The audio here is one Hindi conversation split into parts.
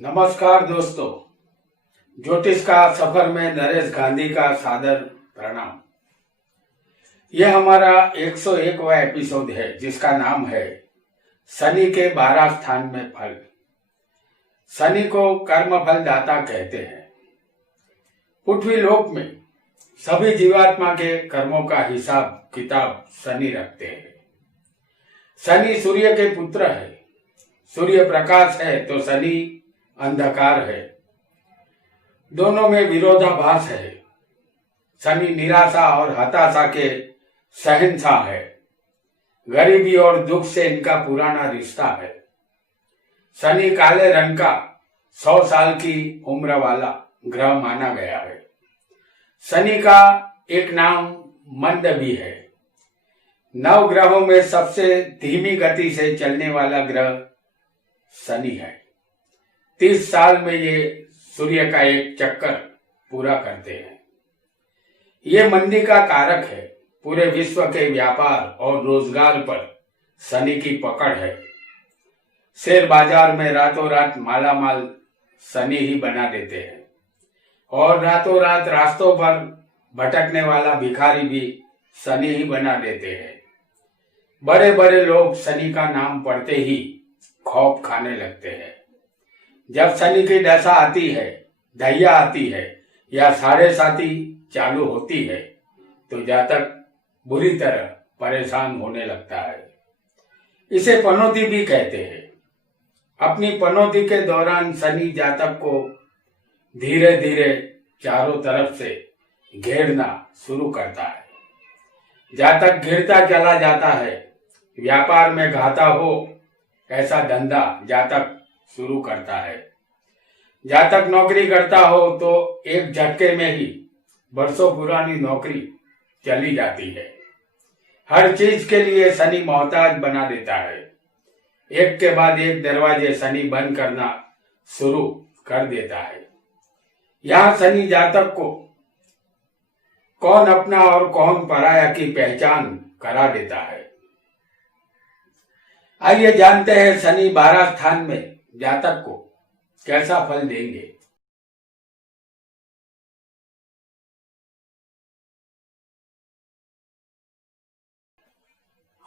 नमस्कार दोस्तों, ज्योतिष का सफर में नरेश गांधी का सादर प्रणाम। यह हमारा 101वां एपिसोड है जिसका नाम है शनि के 12 स्थान में फल। शनि को कर्म फल दाता कहते हैं। पृथ्वी लोक में सभी जीवात्मा के कर्मों का हिसाब किताब शनि रखते हैं। शनि सूर्य के पुत्र है। सूर्य प्रकाश है तो शनि अंधकार है। दोनों में विरोधाभास है। शनि निराशा और हताशा के शहंशाह है। गरीबी और दुख से इनका पुराना रिश्ता है। शनि काले रंग का 100 साल की उम्र वाला ग्रह माना गया है। शनि का एक नाम मंद भी है। 9 ग्रहों में सबसे धीमी गति से चलने वाला ग्रह शनि है। 30 साल में ये सूर्य का एक चक्कर पूरा करते हैं। ये मंदी का कारक है। पूरे विश्व के व्यापार और रोजगार पर शनि की पकड़ है। शेयर बाजार में रातों रात मालामाल शनि ही बना देते हैं और रातों रात रास्तों पर भटकने वाला भिखारी भी शनि ही बना देते हैं। बड़े बड़े लोग शनि का नाम पढ़ते ही खौफ खाने लगते हैं। जब शनि की दशा आती है, दैया आती है या साढ़े साती चालू होती है तो जातक बुरी तरह परेशान होने लगता है। इसे पनौती भी कहते हैं। अपनी पनौती के दौरान शनि जातक को धीरे धीरे चारों तरफ से घेरना शुरू करता है। जातक घिरता चला जाता है। व्यापार में घाटा हो ऐसा धंधा जातक शुरू करता है। जातक नौकरी करता हो तो एक झटके में ही बरसों पुरानी नौकरी चली जाती है। हर चीज के लिए शनि मोहताज बना देता है। एक के बाद एक दरवाजे शनि बंद करना शुरू कर देता है। यहाँ शनि जातक को कौन अपना और कौन पराया की पहचान करा देता है। आइए जानते हैं शनि 12 स्थान में जातक को कैसा फल देंगे।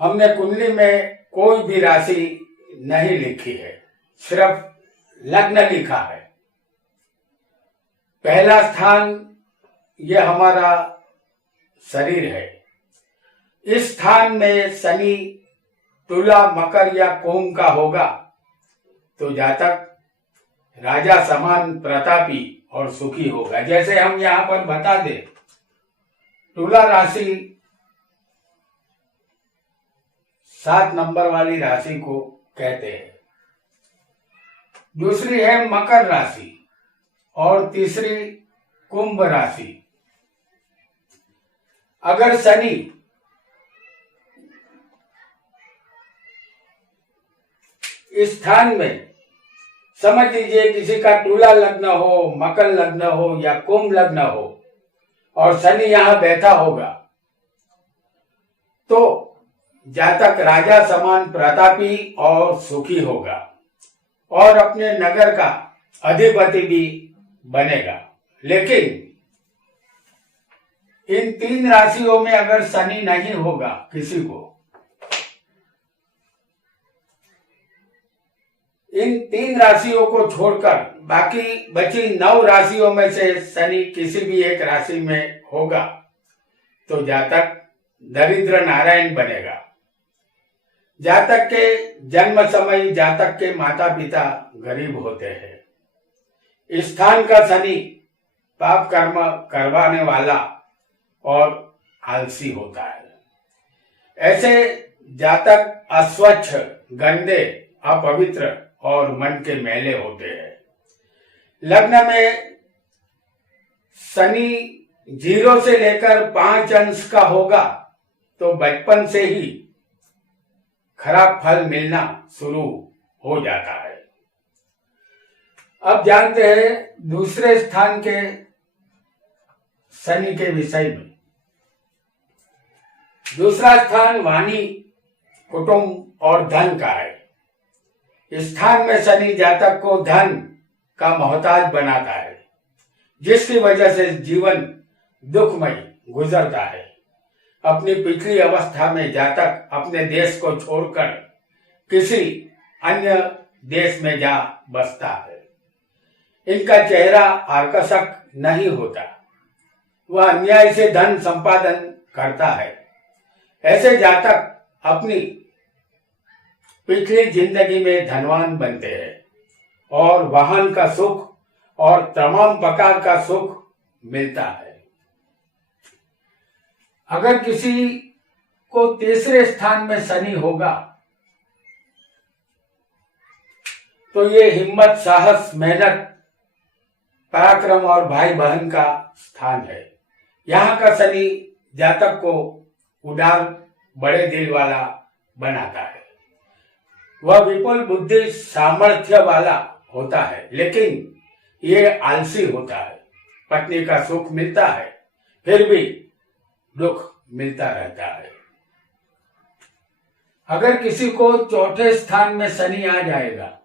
हमने कुंडली में कोई भी राशि नहीं लिखी है, सिर्फ लग्न लिखा है। पहला स्थान यह हमारा शरीर है। इस स्थान में शनि तुला, मकर या कुंभ का होगा तो जातक राजा समान प्रतापी और सुखी होगा। जैसे हम यहाँ पर बता दें, तुला राशि 7 नंबर वाली राशि को कहते हैं। दूसरी है मकर राशि और तीसरी कुंभ राशि। अगर शनि इस स्थान में, समझ लीजिए किसी का तुला लग्न हो, मकर लग्न हो या कुंभ लग्न हो और शनि यहां बैठा होगा तो जातक राजा समान प्रतापी और सुखी होगा और अपने नगर का अधिपति भी बनेगा। लेकिन इन 3 राशियों में अगर शनि नहीं होगा किसी को, इन 3 राशियों को छोड़कर बाकी बची 9 राशियों में से शनि किसी भी एक राशि में होगा तो जातक दरिद्र नारायण बनेगा। जातक के जन्म समय जातक के माता पिता गरीब होते हैं। इस स्थान का शनि पाप कर्म करवाने वाला और आलसी होता है। ऐसे जातक अस्वच्छ, गंदे, अपवित्र और मन के मैले होते हैं। लग्न में शनि 0 से लेकर 5 अंश का होगा तो बचपन से ही खराब फल मिलना शुरू हो जाता है। अब जानते हैं दूसरे स्थान के शनि के विषय में। दूसरा स्थान वाणी, कुटुंब और धन का है। स्थान में शनि जातक को धन का मोहताज बनाता है, जिसकी वजह से जीवन दुखमय गुजरता है। अपनी पिछली अवस्था में जातक अपने देश को छोड़कर किसी अन्य देश में जा बसता है। इनका चेहरा आकर्षक नहीं होता, वह अन्याय से धन संपादन करता है। ऐसे जातक अपनी पिछली जिंदगी में धनवान बनते हैं और वाहन का सुख और तमाम प्रकार का सुख मिलता है। अगर किसी को तीसरे स्थान में शनि होगा तो ये हिम्मत, साहस, मेहनत, पराक्रम और भाई बहन का स्थान है। यहाँ का शनि जातक को उदार, बड़े दिल वाला बनाता है। वह विपुल बुद्धि, सामर्थ्य वाला होता है, लेकिन ये आलसी होता है। पत्नी का सुख मिलता है, फिर भी दुख मिलता रहता है। अगर किसी को चौथे स्थान में शनि आ जाएगा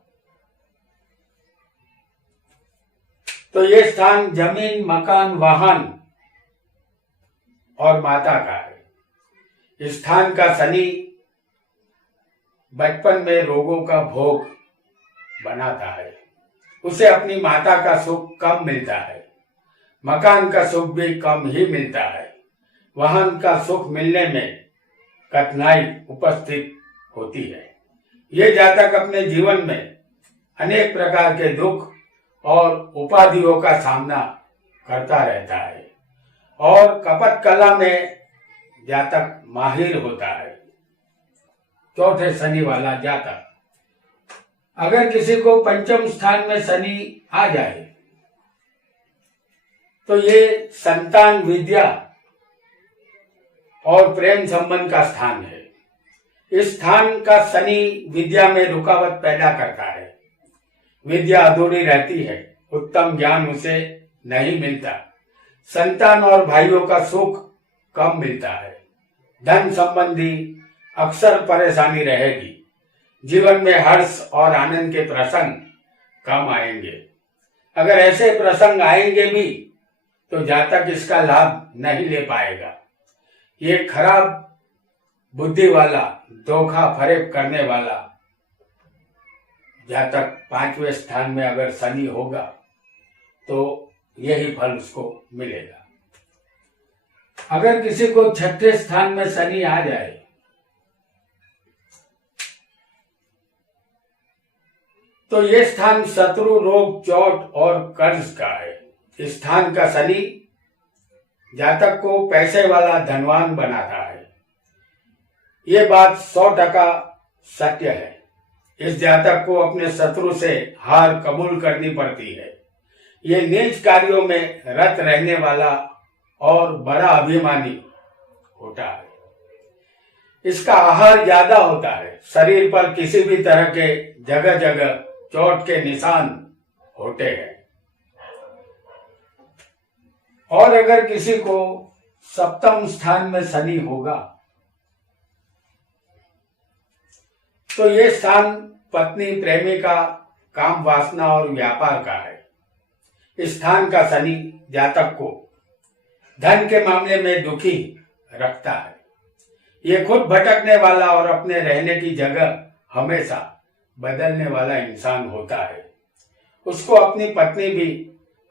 तो ये स्थान जमीन, मकान, वाहन और माता का है। इस स्थान का शनि बचपन में रोगों का भोग बनाता है। उसे अपनी माता का सुख कम मिलता है, मकान का सुख भी कम ही मिलता है। वाहन का सुख मिलने में कठिनाई उपस्थित होती है। ये जातक अपने जीवन में अनेक प्रकार के दुख और उपाधियों का सामना करता रहता है और कपट कला में जातक माहिर होता है। चौथे शनि वाला जातक, अगर किसी को पंचम स्थान में शनि आ जाए तो ये संतान, विद्या और प्रेम संबंध का स्थान है। इस स्थान का शनि विद्या में रुकावट पैदा करता है। विद्या अधूरी रहती है, उत्तम ज्ञान उसे नहीं मिलता। संतान और भाइयों का सुख कम मिलता है। धन संबंधी अक्सर परेशानी रहेगी। जीवन में हर्ष और आनंद के प्रसंग कम आएंगे। अगर ऐसे प्रसंग आएंगे भी तो जातक इसका लाभ नहीं ले पाएगा। ये खराब बुद्धि वाला, धोखा फरेब करने वाला जातक पांचवें स्थान में अगर शनि होगा तो यही फल उसको मिलेगा। अगर किसी को छठे स्थान में शनि आ जाए तो ये स्थान शत्रु, रोग, चोट और कर्ज का है। इस स्थान का शनि जातक को पैसे वाला, धनवान बनाता है। ये बात 100% सत्य है। इस जातक को अपने शत्रु से हार कबूल करनी पड़ती है। ये नीच कार्यों में रत रहने वाला और बड़ा अभिमानी होता है। इसका आहार ज्यादा होता है। शरीर पर किसी भी तरह के जगह जगह चोट के निशान होते हैं। और अगर किसी को सप्तम स्थान में शनि होगा तो ये स्थान पत्नी, प्रेमिका, काम, वासना और व्यापार का है। इस स्थान का शनि जातक को धन के मामले में दुखी रखता है। ये खुद भटकने वाला और अपने रहने की जगह हमेशा बदलने वाला इंसान होता है। उसको अपनी पत्नी भी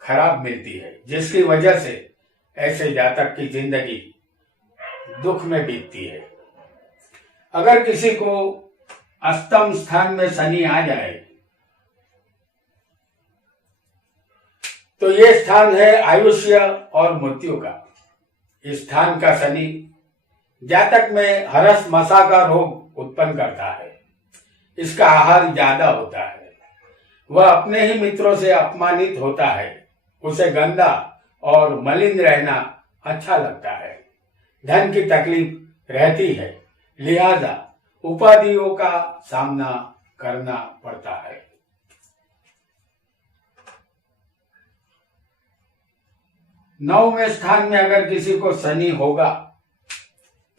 खराब मिलती है, जिसकी वजह से ऐसे जातक की जिंदगी दुख में बीतती है। अगर किसी को अष्टम स्थान में शनि आ जाए तो ये स्थान है आयुष्य और मृत्यु का। इस स्थान का शनि जातक में हरस मसा का रोग उत्पन्न करता है। इसका आहार ज्यादा होता है। वह अपने ही मित्रों से अपमानित होता है। उसे गंदा और मलिन रहना अच्छा लगता है। धन की तकलीफ रहती है, लिहाजा उपाधियों का सामना करना पड़ता है। नौवें स्थान में अगर किसी को शनि होगा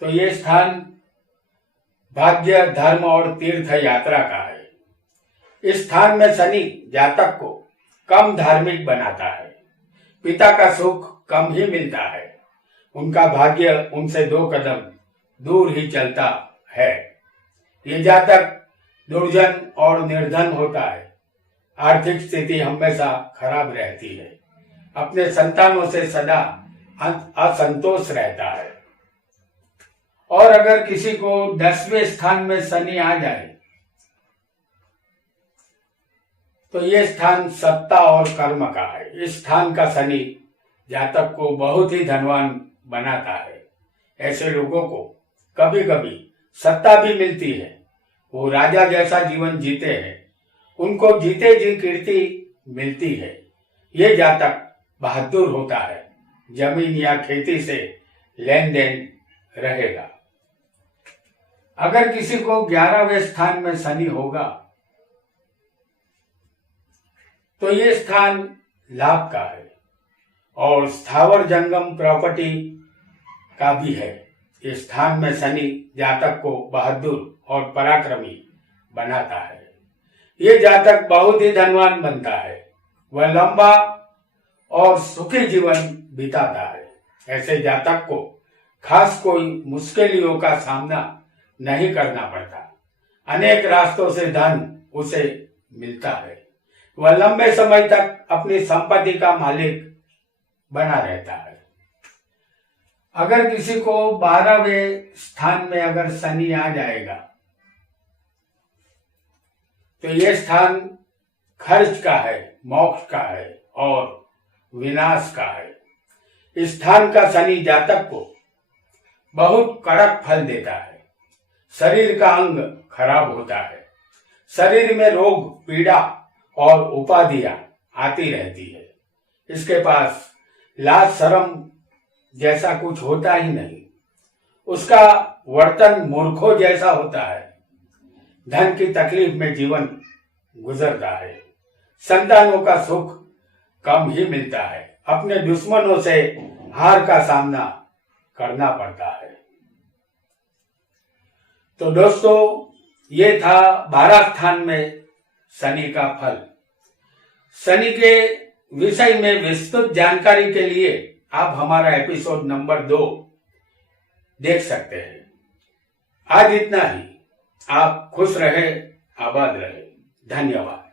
तो ये स्थान भाग्य, धर्म और तीर्थ यात्रा का है। इस स्थान में शनि जातक को कम धार्मिक बनाता है। पिता का सुख कम ही मिलता है। उनका भाग्य उनसे 2 कदम दूर ही चलता है। ये जातक दुर्जन और निर्धन होता है। आर्थिक स्थिति हमेशा खराब रहती है। अपने संतानों से सदा असंतोष रहता है। और अगर किसी को 10वें स्थान में शनि आ जाए तो ये स्थान सत्ता और कर्म का है। इस स्थान का शनि जातक को बहुत ही धनवान बनाता है। ऐसे लोगों को कभी कभी सत्ता भी मिलती है। वो राजा जैसा जीवन जीते हैं। उनको जीते जी कीर्ति मिलती है। ये जातक बहादुर होता है। जमीन या खेती से लेन देन रहेगा। अगर किसी को 11वें स्थान में शनि होगा तो ये स्थान लाभ का है और स्थावर जंगम प्रॉपर्टी का भी है। इस स्थान में शनि जातक को बहादुर और पराक्रमी बनाता है। ये जातक बहुत ही धनवान बनता है। वह लंबा और सुखी जीवन बिताता है। ऐसे जातक को खास कोई मुश्किलों का सामना नहीं करना पड़ता। अनेक रास्तों से धन उसे मिलता है। वह लंबे समय तक अपनी संपत्ति का मालिक बना रहता है। अगर किसी को 12वें स्थान में अगर शनि आ जाएगा तो यह स्थान खर्च का है, मोक्ष का है और विनाश का है। इस स्थान का शनि जातक को बहुत कड़क फल देता है। शरीर का अंग खराब होता है। शरीर में रोग, पीड़ा और उपाधियां आती रहती है। इसके पास लाज शर्म जैसा कुछ होता ही नहीं। उसका वर्तन मूर्खों जैसा होता है। धन की तकलीफ में जीवन गुजरता है। संतानों का सुख कम ही मिलता है। अपने दुश्मनों से हार का सामना करना पड़ता है। तो दोस्तों, ये था 12 स्थान में शनि का फल। शनि के विषय में विस्तृत जानकारी के लिए आप हमारा एपिसोड नंबर 2 देख सकते हैं। आज इतना ही। आप खुश रहे, आबाद रहे। धन्यवाद।